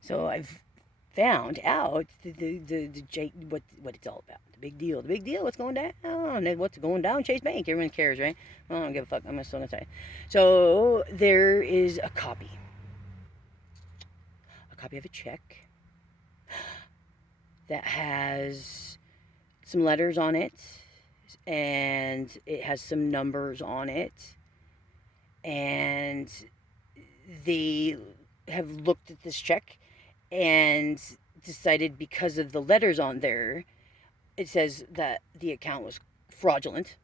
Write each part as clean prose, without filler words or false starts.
So I've found out what it's all about. The big deal, what's going down, and what's going down Chase Bank. Everyone cares, right? Well, I don't give a fuck. I'm still gonna tell you. So there is a copy of a check that has some letters on it, and it has some numbers on it, and they have looked at this check and decided, because of the letters on there, it says that the account was fraudulent,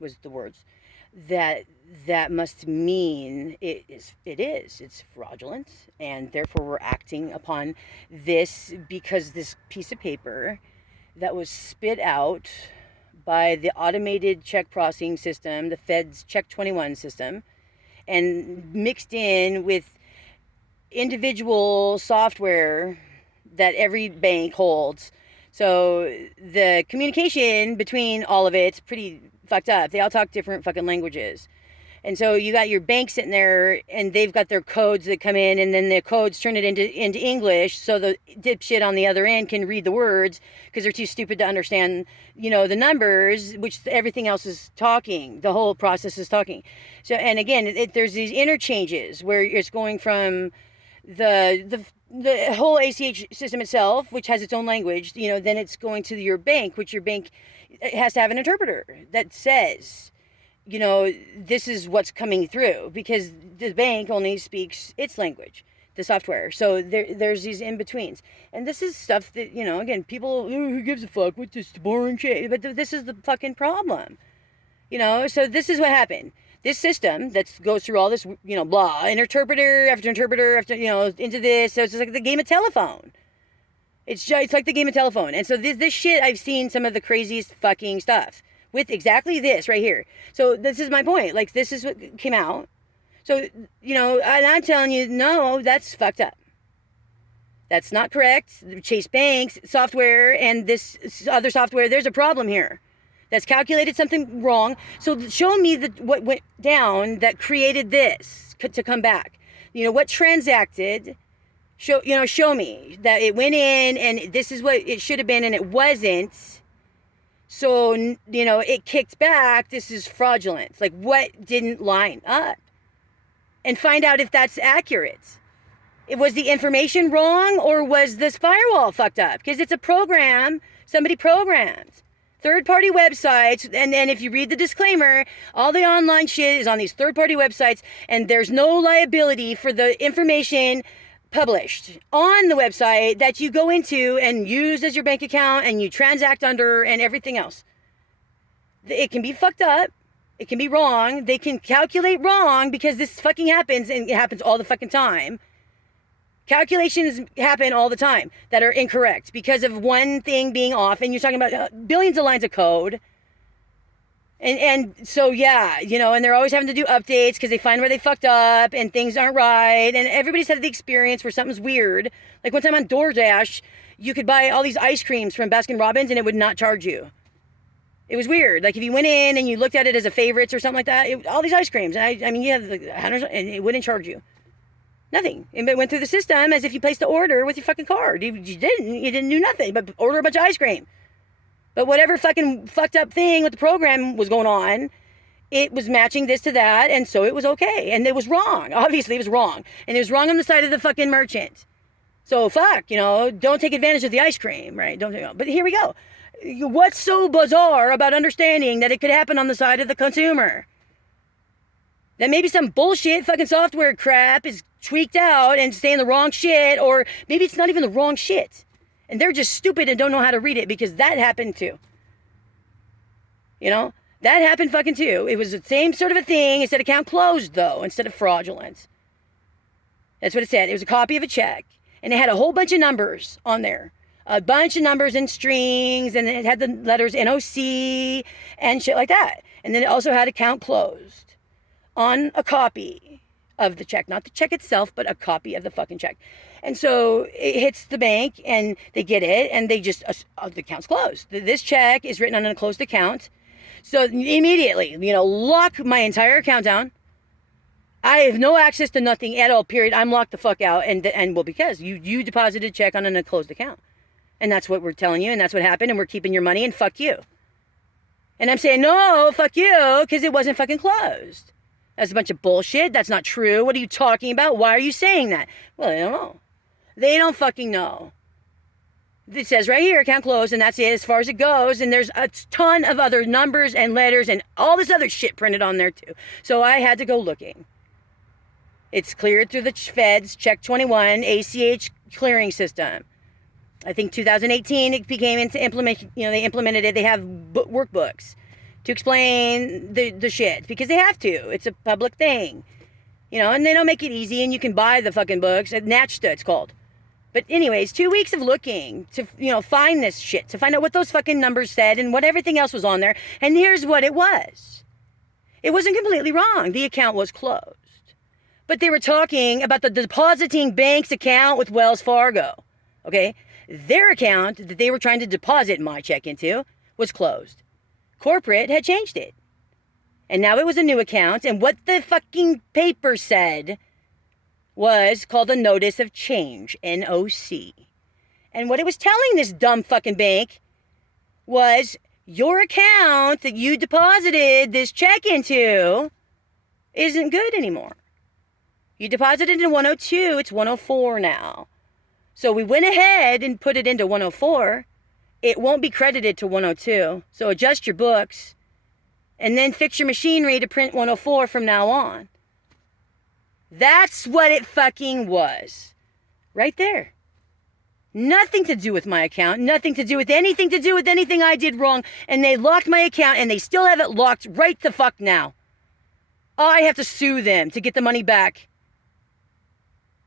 was the words, that must mean it's fraudulent, and therefore we're acting upon this, because this piece of paper that was spit out by the automated check processing system, the Fed's Check 21 system, and mixed in with individual software that every bank holds. So the communication between all of it's pretty fucked up. They all talk different fucking languages. And so you got your bank sitting there, and they've got their codes that come in, and then the codes turn it into English, so the dipshit on the other end can read the words because they're too stupid to understand, the numbers, which everything else is talking. The whole process is talking. So, and again, there's these interchanges where it's going from the whole ACH system itself, which has its own language. Then it's going to your bank, which your bank has to have an interpreter that says, this is what's coming through, because the bank only speaks its language, the software. So there's these in-betweens. And this is stuff that, again, people, who gives a fuck with this boring shit? But this is the fucking problem. So this is what happened. This system that goes through all this, blah, interpreter after interpreter after, into this. So it's just like the game of telephone. It's like the game of telephone. And so this shit, I've seen some of the craziest fucking stuff with exactly this right here. So this is my point. Like, this is what came out. So, and I'm telling you, no, that's fucked up. That's not correct. Chase Bank's software and this other software, there's a problem here. That's calculated something wrong. So show me what went down that created this to come back. What transacted. Show me that it went in and this is what it should have been and it wasn't. So, it kicked back. This is fraudulent. Like, what didn't line up? And find out if that's accurate. Was the information wrong, or was this firewall fucked up? Because it's a program somebody programmed. Third-party websites, and if you read the disclaimer, all the online shit is on these third-party websites, and there's no liability for the information published on the website that you go into and use as your bank account and you transact under and everything else. It can be fucked up. It can be wrong. They can calculate wrong, because this fucking happens, and it happens all the fucking time. Calculations happen all the time that are incorrect because of one thing being off, and you're talking about billions of lines of code. And so, yeah, and they're always having to do updates because they find where they fucked up and things aren't right. And everybody's had the experience where something's weird. Like one time on DoorDash, you could buy all these ice creams from Baskin Robbins and it would not charge you. It was weird. Like if you went in and you looked at it as a favorites or something like that, all these ice creams. And I mean, you have like hundreds, and it wouldn't charge you. Nothing. It went through the system as if you placed the order with your fucking card. You didn't do nothing but order a bunch of ice cream. But whatever fucking fucked up thing with the program was going on, it was matching this to that, and so it was okay. And it was wrong. Obviously, it was wrong. And it was wrong on the side of the fucking merchant. So, don't take advantage of the ice cream, right? But here we go. What's so bizarre about understanding that it could happen on the side of the consumer? That maybe some bullshit fucking software crap is tweaked out and saying the wrong shit, or maybe it's not even the wrong shit. And they're just stupid and don't know how to read it, because that happened too. That happened fucking too. It was the same sort of a thing. It said account closed, though, instead of fraudulent. That's what it said. It was a copy of a check. And it had a whole bunch of numbers on there. A bunch of numbers and strings. And it had the letters NOC and shit like that. And then it also had account closed on a copy of the check. Not the check itself, but a copy of the fucking check. And so it hits the bank and they get it and they just, the account's closed. This check is written on a closed account. So immediately, lock my entire account down. I have no access to nothing at all, period. I'm locked the fuck out. And well, because you deposited a check on a closed account. And that's what we're telling you, and that's what happened, and we're keeping your money, and fuck you. And I'm saying, no, fuck you, because it wasn't fucking closed. That's a bunch of bullshit. That's not true. What are you talking about? Why are you saying that? Well, they don't know. They don't fucking know. It says right here, account closed, and that's it as far as it goes. And there's a ton of other numbers and letters and all this other shit printed on there too. So I had to go looking. It's cleared through the feds, Check 21, ACH clearing system. I think 2018 it became into implement. They implemented it. They have workbooks to explain the shit because they have to. It's a public thing, and they don't make it easy. And you can buy the fucking books. NACHTA, it's called. But anyways, 2 weeks of looking to, find this shit, to find out what those fucking numbers said and what everything else was on there. And here's what it was. It wasn't completely wrong. The account was closed. But they were talking about the depositing bank's account with Wells Fargo. Okay? Their account that they were trying to deposit my check into was closed. Corporate had changed it. And now it was a new account. And what the fucking paper said was called a notice of change, NOC. And what it was telling this dumb fucking bank was your account that you deposited this check into isn't good anymore. You deposited into 102, it's 104 now. So we went ahead and put it into 104. It won't be credited to 102. So adjust your books and then fix your machinery to print 104 from now on. That's what it fucking was. Right there. Nothing to do with my account. Nothing to do with anything I did wrong. And they locked my account and they still have it locked right the fuck now. I have to sue them to get the money back.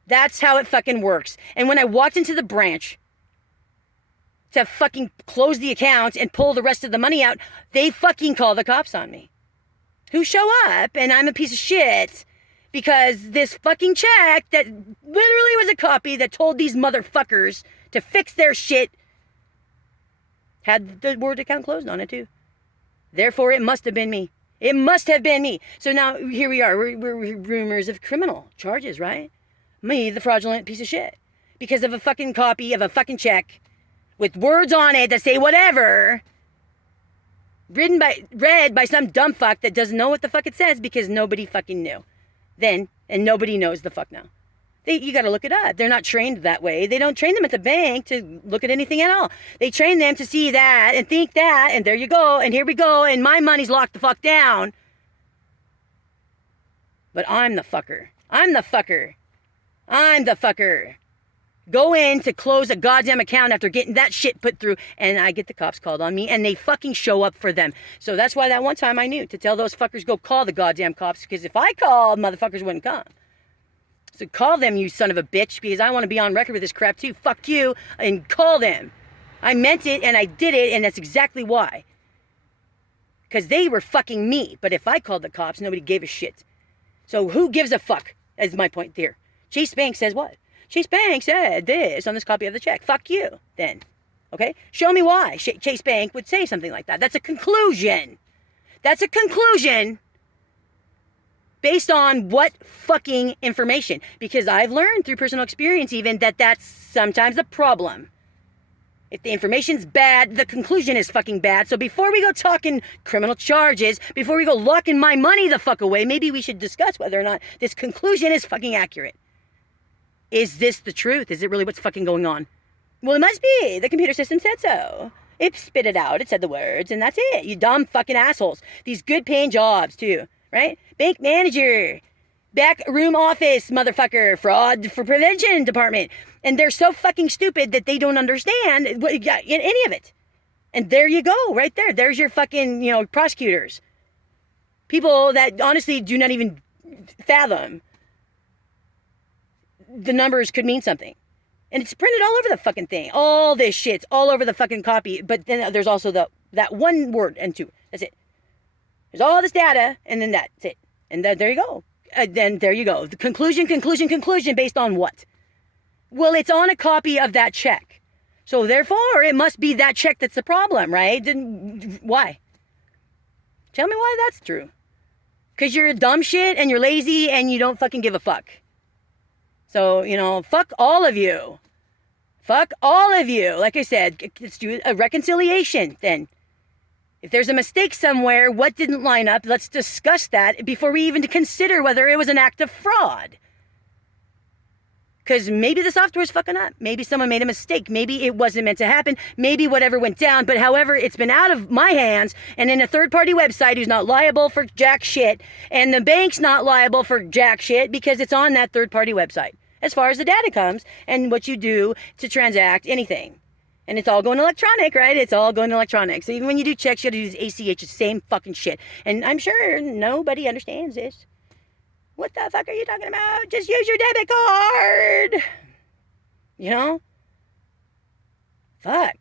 That's how it fucking works. And when I walked into the branch to fucking close the account and pull the rest of the money out, they fucking call the cops on me. Who show up and I'm a piece of shit. Because this fucking check that literally was a copy that told these motherfuckers to fix their shit had the word account closed on it too. Therefore, it must have been me. It must have been me. So now here we are. We're rumors of criminal charges, right? Me, the fraudulent piece of shit. Because of a fucking copy of a fucking check with words on it that say whatever. Read by some dumb fuck that doesn't know what the fuck it says because nobody fucking knew. Then, and nobody knows the fuck now. You got to look it up. They're not trained that way. They don't train them at the bank to look at anything at all. They train them to see that and think that, and there you go, and here we go, and my money's locked the fuck down. But I'm the fucker. I'm the fucker. I'm the fucker. Go in to close a goddamn account after getting that shit put through, and I get the cops called on me, and they fucking show up for them. So that's why that one time I knew to tell those fuckers go call the goddamn cops, because if I called, motherfuckers wouldn't come. So call them, you son of a bitch, because I want to be on record with this crap too. Fuck you, and call them. I meant it, and I did it, and that's exactly why. Because they were fucking me, but if I called the cops, nobody gave a shit. So who gives a fuck, is my point there. Chase Bank says what? Chase Bank said this on this copy of the check. Fuck you, then. Okay? Show me why Chase Bank would say something like that. That's a conclusion. That's a conclusion based on what fucking information? Because I've learned through personal experience even that that's sometimes a problem. If the information's bad, the conclusion is fucking bad. So before we go talking criminal charges, before we go locking my money the fuck away, maybe we should discuss whether or not this conclusion is fucking accurate. Is this the truth? Is it really what's fucking going on? Well, it must be. The computer system said so. It spit it out. It said the words, and that's it. You dumb fucking assholes. These good paying jobs, too, right? Bank manager, back room office, motherfucker, fraud for prevention department. And they're so fucking stupid that they don't understand any of it. And there you go, right there. There's your fucking, prosecutors. People that honestly do not even fathom the numbers could mean something. And it's printed all over the fucking thing. All this shit's all over the fucking copy. But then there's also that one word and two. That's it. There's all this data, and then that's it. And there you go. Then there you go. The conclusion based on what? Well, it's on a copy of that check. So therefore, it must be that check that's the problem, right? Then why? Tell me why that's true. Because you're a dumb shit and you're lazy and you don't fucking give a fuck. So, fuck all of you. Fuck all of you. Like I said, let's do a reconciliation then. If there's a mistake somewhere, what didn't line up, let's discuss that before we even consider whether it was an act of fraud. Because maybe the software's fucking up. Maybe someone made a mistake. Maybe it wasn't meant to happen. Maybe whatever went down. But however, it's been out of my hands and in a third-party website who's not liable for jack shit. And the bank's not liable for jack shit because it's on that third-party website. As far as the data comes and what you do to transact anything. And it's all going electronic, right? It's all going electronic. So even when you do checks, you got to use ACH, the same fucking shit. And I'm sure nobody understands this. What the fuck are you talking about? Just use your debit card. Fuck.